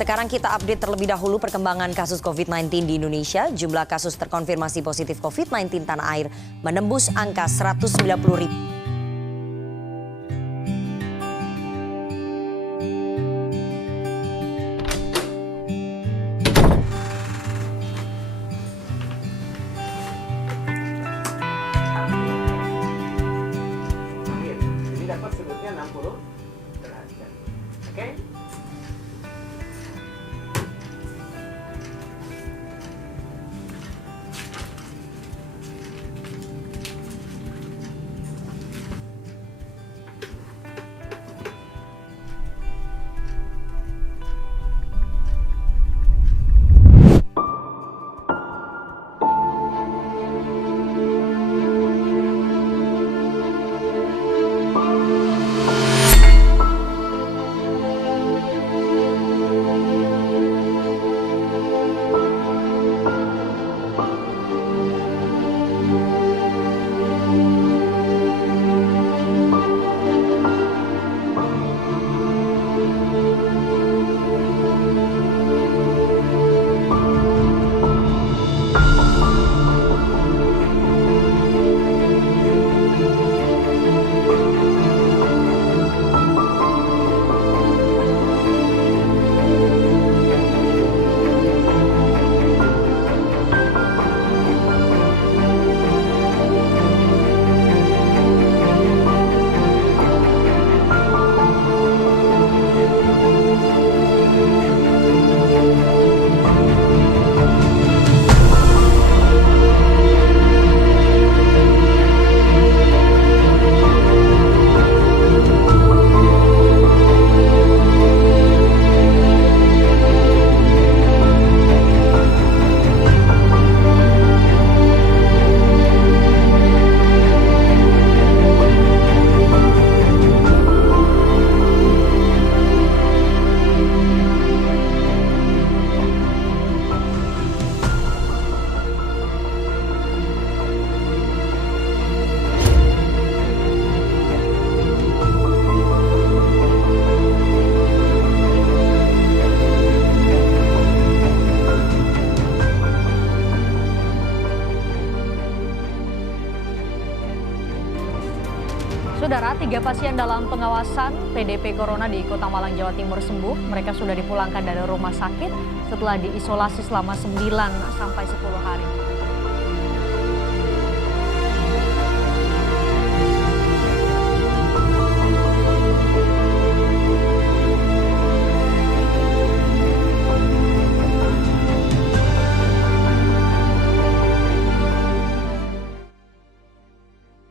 Sekarang kita update terlebih dahulu perkembangan kasus COVID-19 di Indonesia. Jumlah kasus terkonfirmasi positif COVID-19 tanah air menembus angka 190.000. Ini dapat sebutnya 60 derajat. Oke? Saudara, 3 pasien dalam pengawasan PDP Corona di Kota Malang, Jawa Timur sembuh. Mereka sudah dipulangkan dari rumah sakit setelah diisolasi selama 9 sampai 10 hari.